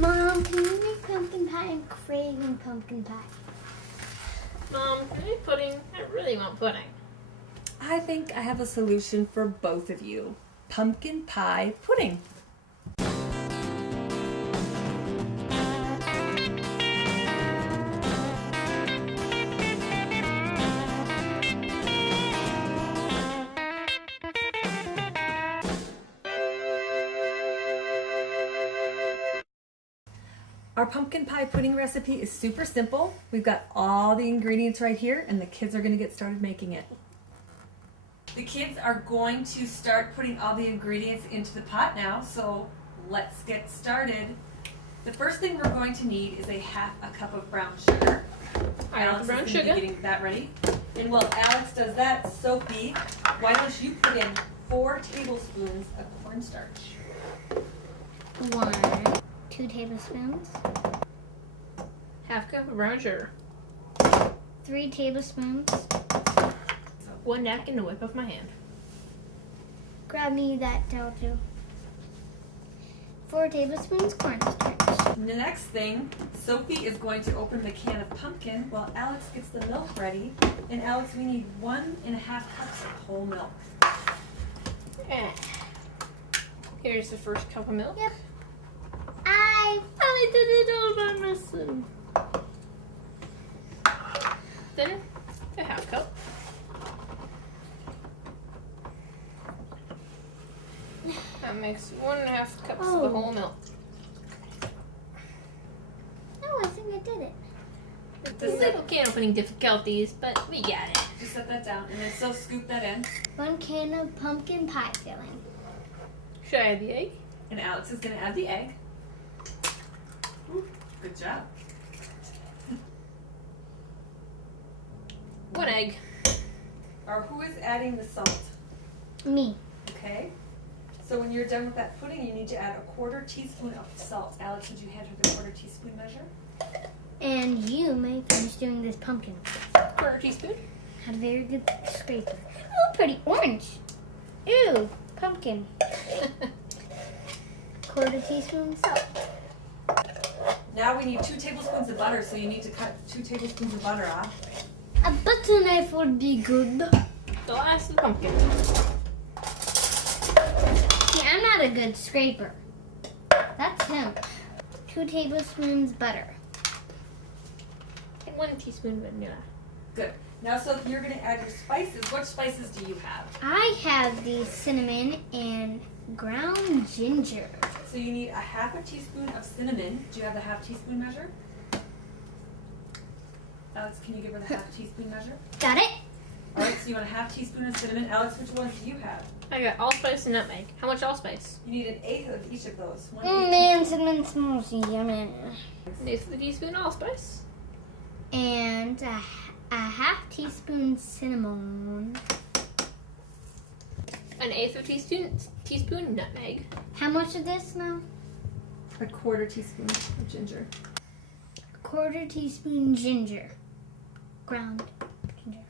Mom, can you make pumpkin pie? I'm craving pumpkin pie. Mom, can you make pudding? I really want pudding. I think I have a solution for both of you. Pumpkin pie pudding. Our pumpkin pie pudding recipe is super simple. We've got all the ingredients right here, and the kids are going to get started making it. The kids are going to start putting all the ingredients into the pot now, so let's get started. The first thing we're going to need is a half a cup of brown sugar. Alex brown is going to be getting that ready. And while Alex does that, Sophie, why don't you put in 4 tablespoons of cornstarch? 1, 2 tablespoons. Half cup of brown sugar. 3 tablespoons. 1 napkin to whip off my hand. Grab me that towel too. 4 tablespoons cornstarch. The next thing, Sophie is going to open the can of pumpkin while Alex gets the milk ready. And Alex, we need 1.5 cups of whole milk. Here's the first cup of milk. Yep. I did it all by myself. Then a half cup. That makes 1.5 cups of the whole milk. Oh, I think I did it. It's a little can opening difficulties, but we got it. Just set that down, and then so scoop that in. 1 can of pumpkin pie filling. Should I add the egg? And Alex is going to add the egg. Ooh, good job. 1 egg. Or who is adding the salt? Me. Okay. So when you're done with that pudding, you need to add a 1/4 teaspoon of salt. Alex, would you hand her the 1/4 teaspoon measure? And you may finish doing this pumpkin. 1/4 teaspoon. Had a very good scraper. Oh, pretty orange. Ew, pumpkin. 1/4 teaspoon salt. Now we need 2 tablespoons of butter, so you need to cut 2 tablespoons of butter off. A butter knife would be good. The last of the pumpkin. See, I'm not a good scraper. That's him. 2 tablespoons butter. And 1 teaspoon vanilla. Good. Now, so you're going to add your spices. What spices do you have? I have the cinnamon and ground ginger. So you need a 1/2 teaspoon of cinnamon. Do you have the 1/2 teaspoon measure? Alex, can you give her the 1/2 teaspoon measure? Got it? All right, so you want a 1/2 teaspoon of cinnamon. Alex, which ones do you have? I got allspice and nutmeg. How much allspice? You need 1/8 of each of those. Man, cinnamon smells yummy. 1/8 teaspoon allspice. And a 1/2 teaspoon cinnamon. 1/8 teaspoon nutmeg. How much of this now? A 1/4 teaspoon of ginger. 1/4 teaspoon ginger. Ground ginger.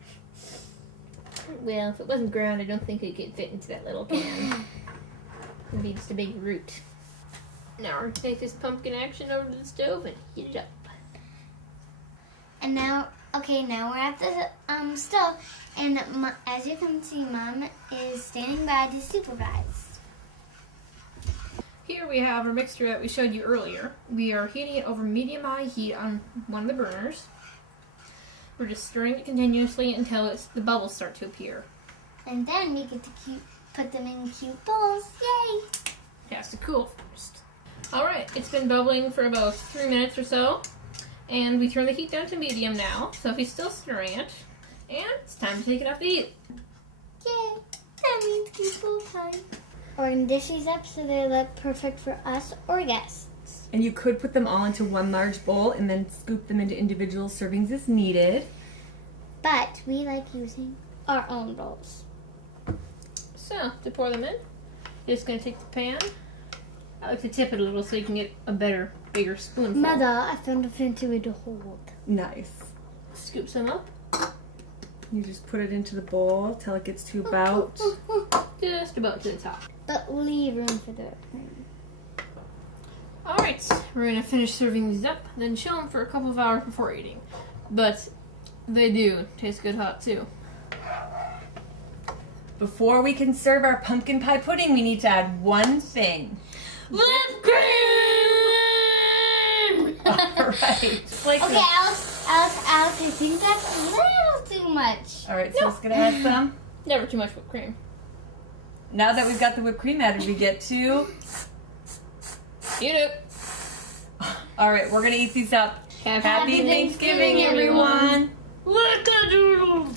Well, if it wasn't ground, I don't think it could fit into that little can. It'd be just a big root. Now we're going to take this pumpkin action over to the stove and heat it up. And now, okay, now we're at the stove, and as you can see, Mom is standing by to supervise. Here we have our mixture that we showed you earlier. We are heating it over medium-high heat on one of the burners. We're just stirring it continuously until the bubbles start to appear. And then we get to put them in cute bowls. Yay! It has to cool first. Alright, it's been bubbling for about 3 minutes or so. And we turn the heat down to medium now. Sophie's still stirring it. And it's time to take it off the heat. Yay! That means people time. We're going to dish these up so they look perfect for us or guests. And you could put them all into one large bowl and then scoop them into individual servings as needed. But we like using our own bowls. So, to pour them in, you're just going to take the pan. I like to tip it a little so you can get a better, bigger spoonful. Mother, I found a fancy way to hold. Nice. Scoop some up. You just put it into the bowl till it gets to about... Just about to the top. But leave room for the... Alright, we're gonna finish serving these up, then chill them for a couple of hours before eating. But they do taste good hot too. Before we can serve our pumpkin pie pudding, we need to add one thing. Whipped cream! Alright. Like Okay, Alice, I think that's a little too much. Alright, so it's gonna add some. Never too much whipped cream. Now that we've got the whipped cream added, we get to... Eat it. Alright, we're gonna eat these up. Happy Happy Thanksgiving, everyone! Lick-a-doodle.